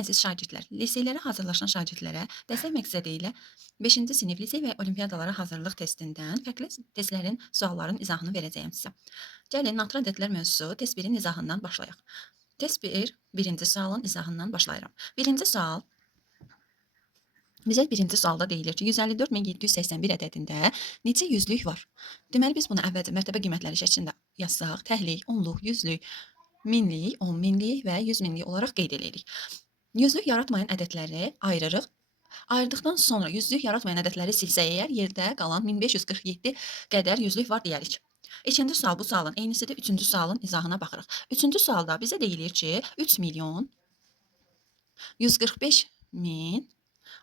əziz şagirdlər, liseylərə hazırlaşan şagirdlərə dəstək məqsədi ilə 5-ci sinif lisey və olimpiyadalara hazırlıq testindən fərqli testlərin sualların izahını verəcəyəm sizə. Gəlin, natural ədədlər mövzusu test 1-in izahından başlayaq. Test 1, birinci sualın izahından başlayıram. Birinci sual bizə birinci sualda deyilir ki, 154.781 ədədində neçə yüzlük var? Deməli, biz bunu əvvəlcə mərtəbə qiymətləri şəklində yazsaq, təhlik, onluq, yüzlük, minlik, 10 minlik və 100 minlik olaraq qeyd edirik. Yüzlük yaratmayan ədədləri ayırırıq. Ayırdıqdan sonra yüzlük yaratmayan ədədləri silsək əgər, yerdə qalan 1547 qədər yüzlük var deyərik. İkinci sual bu sualın eynisidir. Üçüncü sualın izahına baxırıq. Üçüncü sualda bizə deyilir ki, 3 milyon 145 min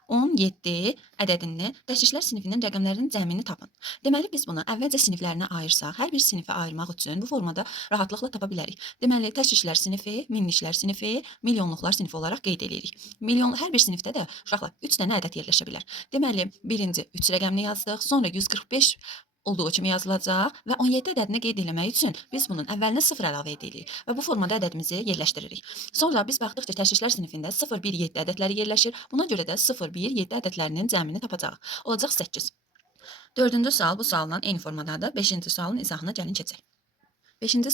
17 ədədini təşkillər sinifinin rəqəmlərinin cəmini tapın. Deməli, biz bunu əvvəlcə siniflərinə ayırsaq, hər bir sinifə ayırmaq üçün bu formada rahatlıqla tapa bilərik. Deməli, təşkillər sinifi, minliklər sinifi, milyonluqlar sinifi olaraq qeyd edirik. Hər bir sinifdə də uşaqlar 3 dənə ədəd yerləşə bilər. Deməli, birinci 3 rəqəmini yazdıq, sonra 145 olduğu kimi yazılacaq və 17 ədədini qeyd etmək üçün biz bunun əvvəlinə 0 əlavə edirik və bu formada ədədimizi yerləşdiririk. Sonra biz baxdıq ki, təşkillər sinifində 0, 1, 7 ədədləri yerləşir. Buna görə də 0, 1, 7 ədədlərinin cəmini tapacağıq. Olacaq 8. Dördüncü sual bu sualla eyni formadadır. 5-ci sualın izahına gəlin keçək. 5-ci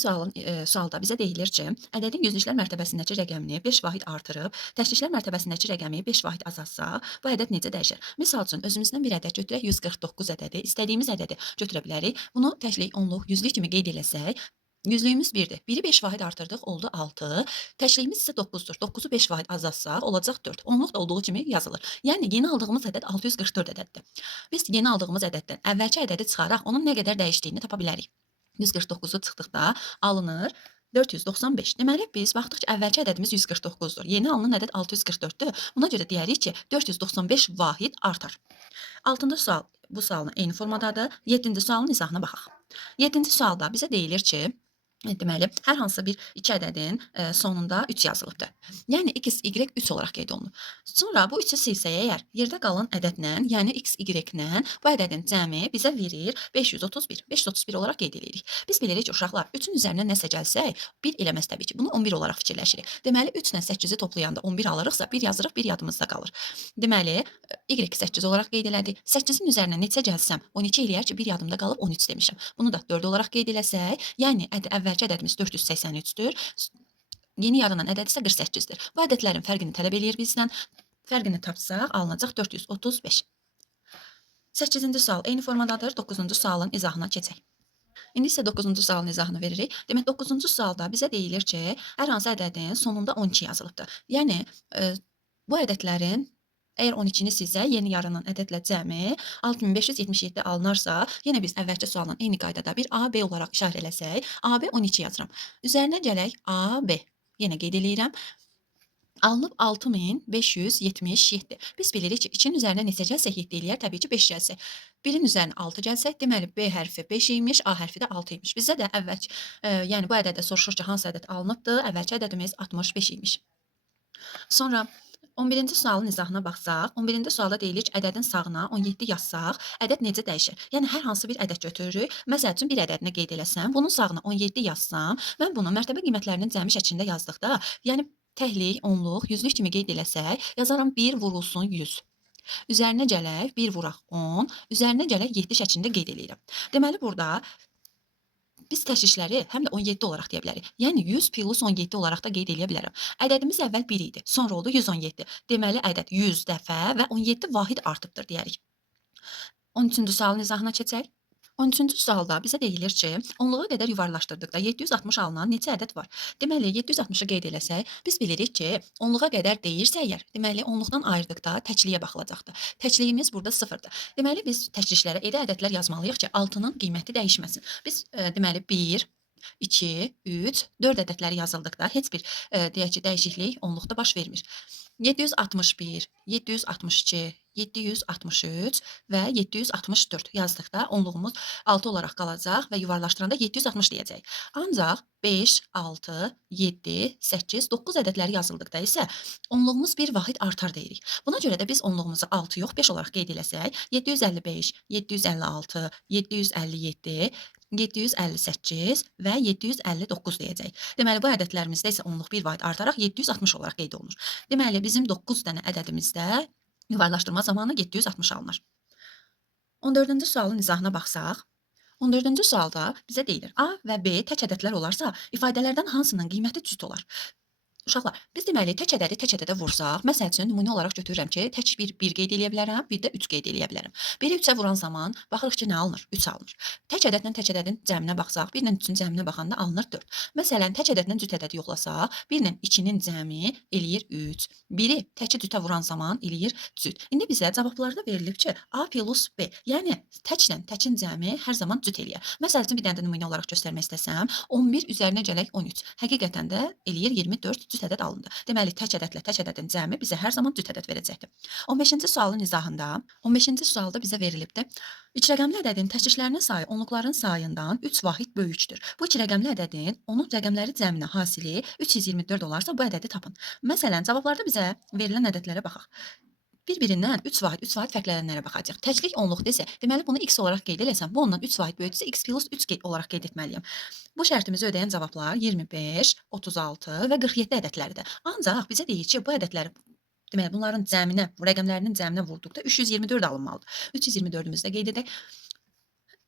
sualda bizə deyilir ki, ədədin yüzlüklər mərtəbəsindəki rəqəmini 5 vahid artırıb, təşkillər mərtəbəsindəki rəqəmi 5 vahid azaltsaq, bu ədəd necə dəyişir? Misal üçün, özümüzdən bir ədəd götürək, 149 ədədi, istədiyimiz ədədi götürə bilərik. Bunu təklik, onluq, yüzlük kimi qeyd eləsək, yüzlüyümüz 1-dir. 1-i 5 vahid artırdıq, oldu 6. Təşliyimiz isə 9-dur. 9-u 5 vahid azaltsaq, olacaq 4. Onluq da olduğu kimi yazılır. Yəni, yeni aldığımız ədəd 644 ədəddir. Biz yeni aldığımız ədəddən əvvəlki ədədi çıxaraq, onun nə qədər dəyişdiyini tapa bilərik. 149-u çıxdıqda alınır 495. Deməli, biz baxdıq ki, əvvəlki ədədimiz 149-dur. Yeni alınan ədəd 644-dür. Buna görə deyərik ki, 495 vahid artar. 6-cı sual bu sualın eyni formadadır. 7-ci sualın izahına baxaq. 7-ci sualda bizə deyilir ki, deməli, hər hansı bir 2 ədədin sonunda 3 yazılıbdır. Yəni, x, y 3 olaraq qeyd olunur. Sonra bu 3-ü silsək əgər, yerdə qalan ədədlə, yəni x, y-lə bu ədədin cəmi bizə verir 531. 531 olaraq qeyd edirik. Biz bilirik ki, uşaqlar 3-ün üzərinə nəsə gəlsək, 1 eləməz təbii ki. Bunu 11 olaraq fikirləşirik. Deməli, 3 ilə 8-i toplayanda 11 alırıqsa, 1 yazırıq, 1 yadımızda qalır. Deməli, y 8 olaraq qeyd elədik. 8-in üzərinə neçə gəlsəm, 12 eləyər ki, 1 yadımda qalıb 13 demişəm. Bunu da 4 olaraq qeyd eləsək, yəni əvvəlki ədədimiz 483-dür. Yeni yaranan ədəd isə 48-dir. Bu ədədlərin fərqini tələb eləyir bizdən. Fərqini tapsaq, alınacaq 435. 8-ci sual eyni formadadır. 9-cu sualın izahına keçək. İndi isə 9-cu sualın izahını veririk. Demək, 9-cu sualda bizə deyilir ki, hər hansı ədədin sonunda 12 yazılıbdır. Yəni, bu ədədlərin əgər 12-ni silsək, yeni yaranan ədədlə cəmi 6577 alınarsa, yenə biz əvvəlki sualın eyni qaydada bir A, B olaraq işarə eləsək, AB 12 yazıram. Üzərinə gələk AB. Yenə qeyd eləyirəm. Alınıb 6577. Biz bilirik ki, 2-nin üzərinə neçə gəlsək 7 eləyər, təbii ki, 5 gəlsək. 1-in üzərinə 6 gəlsək, deməli, B hərfi 5 imiş, A hərfi də 6 imiş. Bizdə də əvvəlki, yəni bu ədədə soruşur ki, hansı ədəd alınıbdır? Əvvəlki ədədimiz 65 imiş. Sonra 11-ci sualın izahına baxsaq, 11-ci sualda deyilir ki, ədədin sağına 17 yazsaq, ədəd necə dəyişir? Yəni, hər hansı bir ədəd götürürük. Məsəl üçün, bir ədədini qeyd eləsəm, bunun sağına 17 yazsam, mən bunu mərtəbə qiymətlərinin cəmi şəklində yazdıqda, yəni təhlik, onluq, yüzlük kimi qeyd eləsək, yazaram 1 vurulsun 100. Üzərinə gələk, 1 vuraq 10, üzərinə gələk 7 şəklində qeyd eləyirəm. Deməli, burada biz təşkilləri həm də 17 olaraq deyə bilərik. Yəni 100 plus 17 olaraq da qeyd eləyə bilərəm. Ədədimiz əvvəl 1 idi, sonra oldu 117. Deməli, ədəd 100 dəfə və 17 vahid artıbdır deyərik. 13-cü sualın izahına keçək. 13-cü sualda bizə deyilir ki, onluğa qədər yuvarlaşdırdıqda 760 alınan neçə ədəd var? Deməli, 760-ı qeyd eləsək, biz bilirik ki, onluğa qədər deyirsə əgər, deməli, onluqdan ayırdıqda təkliyə baxılacaqdır. Təkliyimiz burada 0-dır. Deməli, biz təkliklərə elə ədədlər yazmalıyıq ki, 6-nın qiyməti dəyişməsin. Biz, deməli, 1, 2, 3, 4 ədədləri yazıldıqda heç bir, deyək ki, dəyişiklik onluqda baş vermir. 761, 762, 763 və 764 yazdıqda onluğumuz 6 olaraq qalacaq və yuvarlaşdıranda 760 deyəcək. Ancaq 5, 6, 7, 8, 9 ədədləri yazıldıqda isə onluğumuz bir vahid artar deyirik. Buna görə də biz onluğumuzu 6 yox, 5 olaraq qeyd eləsək, 755, 756, 757, 758 və 759 deyəcək. Deməli, bu ədədlərimizdə isə onluq 1 vahid artaraq 760 olaraq qeyd olunur. Deməli, bizim 9 dənə ədədimizdə yuvarlaşdırma zamanı 760 alınır. 14-cü sualın izahına baxsaq, 14-cü sualda bizə deyilir, A və B tək ədədlər olarsa, ifadələrdən hansının qiyməti cüt olar? Uşaqlar, biz deməli tək ədədə vursaq, məsəl üçün nümunə olaraq götürürəm ki, tək bir qeyd eləyə bilərəm, bir də 3 qeyd eləyə bilərəm. 1-i 3-ə vuran zaman baxırıq ki, nə alınır? 3 alınır. Tək ədədlə tək ədədin cəminə baxsaq, 1 ilə 3-ün cəminə baxanda alınır 4. Məsələn, tək ədədlə cüt ədədi yoxlasaq, 1 ilə 2-nin cəmi eləyir 3. 1-i təkə cütə vuran zaman eləyir cüt. İndi bizə cavablarda verilib ki, A plus B, yəni təklə təkin cəmi hər zaman cüt eləyər. Məsəl üçün bir dənə də nümunə olaraq göstərmək istəsəm, 11 üzərinə gələk 13. Həqiqətən də eləyir 24 cüt ədəd alındı. Deməli, tək ədədlə tək ədədin cəmi bizə hər zaman cüt ədəd verəcəkdir. 15-ci sualın izahında, 15-ci sualda bizə verilibdir. İç rəqəmli ədədin təşkillərinin sayı onluqların sayından 3 vahid böyükdür. Bu iç rəqəmli ədədin onun rəqəmləri cəminə hasili 324 olarsa bu ədədi tapın. Məsələn, cavablarda bizə verilən ədədlərə baxaq. Bir-birindən 3 vahid fərqlənənlərə baxacaq. Təklik onluq desə, deməli bunu x olaraq qeyd eləsəm, bu ondan 3 vahid böyükdürsə, x plus 3 olaraq qeyd etməliyəm. Bu şərtimizi ödəyən cavablar 25, 36 və 47 ədədləridir. Ancaq bizə deyir ki, bu ədədləri deməli bunların cəminə, rəqəmlərinin cəminə vurduqda 324 alınmalıdır. 324-ümüzü də qeyd edək.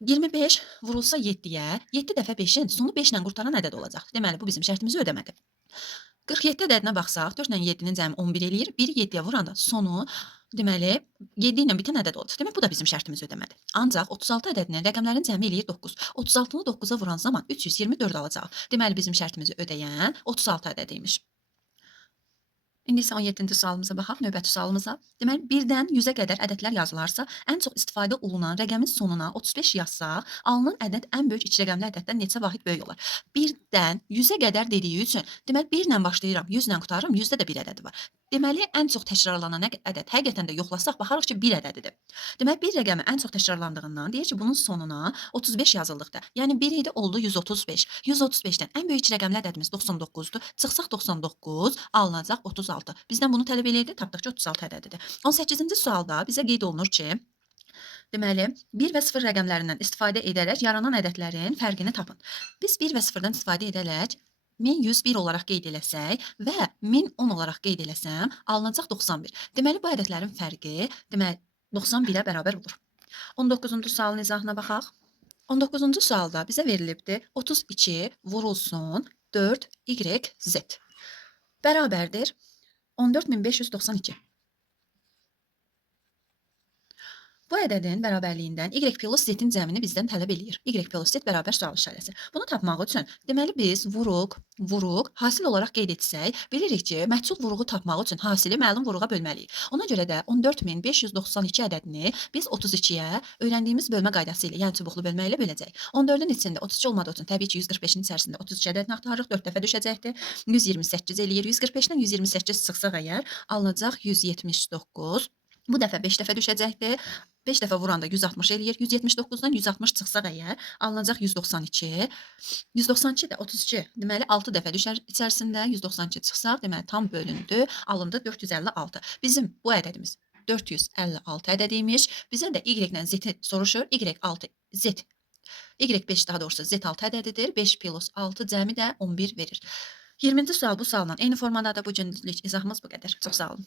25 vurulsa 7-yə, 7 dəfə 5-in sonu 5 ilə qurtaran ədəd olacaq. Deməli, bu bizim şərtimizi ödəmədi. 47 ədədinə baxsaq, 4 ilə 7-nin cəmi 11 eləyir. 1-i 7-yə vuranda sonu, deməli, 7 ilə bitən ədəd olacaq. Demək, bu da bizim şərtimizi ödəmədi. Ancaq 36 ədədinin rəqəmlərin cəmi eləyir 9. 36-nı 9-a vuran zaman 324 alacaq. Deməli, bizim şərtimizi ödəyən 36 ədədiymiş. İndi isə 17-ci sualımıza baxaq, növbəti sualımıza. Deməli, 1-dən 100-ə qədər ədədlər yazılarsa, ən çox istifadə olunan rəqəmin sonuna 35 yazsaq, alınan ədəd ən böyük iç rəqəmli ədəddən neçə vahid böyük olar? 1-dən 100-ə qədər dediyi üçün, deməli, 1 ilə başlayıram, 100 ilə qutarıram, 100-də də bir ədədi var. Deməli, ən çox təkrarlanan ədəd həqiqətən də yoxlasaq, baxarıq ki, 1 ədədidir. Deməli, bir rəqəmi ən çox təkrarlandığından deyir ki, bunun sonuna 35 yazıldıqda, yəni 1 idi, oldu 135. 135-dən ən böyük rəqəmli ədədimiz 99-dur. Çıxsaq 99, alınacaq 36. Bizdən bunu tələb eləyirdi, tapdıq ki, 36 ədədidir. 18-ci sualda bizə qeyd olunur ki, deməli, 1 və 0 rəqəmlərindən istifadə edərək yaranan ədədlərin fərqini tapın. Biz 1 və 0-dan istifadə edərək 1101 olaraq qeyd eləsək və 1010 olaraq qeyd eləsəm, alınacaq 91. Deməli, bu ədədlərin fərqi, deməli, 91-ə bərabər olur. 19-cu sualın izahına baxaq. 19-cu sualda bizə verilibdir 32 vurulsun 4YZ bərabərdir 14592. Bu ədədin bərabərliyindən y plus z-in cəmini bizdən tələb eləyir. Y plus z bərabər sual işarəsi. Bunu tapmaq üçün deməli biz vuruq, hasil olaraq qeyd etsək, bilirik ki, məhsul vuruğu tapmaq üçün hasili məlum vuruğa bölməliyik. Ona görə də 14592 ədədini biz 32-yə öyrəndiyimiz bölmə qaydası ilə, yəni çubuqlu bölmə ilə böləcəyik. 14-ün içində 32 olmadığı üçün təbii ki, 145-in içərisində 32 ədədini axtarırıq, 4 dəfə düşəcəkdir. 128 eləyir. 145-dən 128 çıxsaq əgər, alınacaq 179. Bu dəfə 5 dəfə düşəcəkdir. 5 dəfə vuranda 160 eləyir. 179-dan 160 çıxsaq əgər, alınacaq 192. 192 də 32, deməli 6 dəfə düşər içərisində. 192 çıxsaq, deməli tam bölündü, alındı 456. Bizim bu ədədimiz 456 ədədiymiş. Bizə də y-lə z-i soruşur. Y6 z. Y5 daha doğrusu z6 ədədidir. 5 plus 6 cəmi də 11 verir. 20-ci sual bu sualla eyni formadadır. Bu günlük izahımız bu qədər. Çox sağ olun.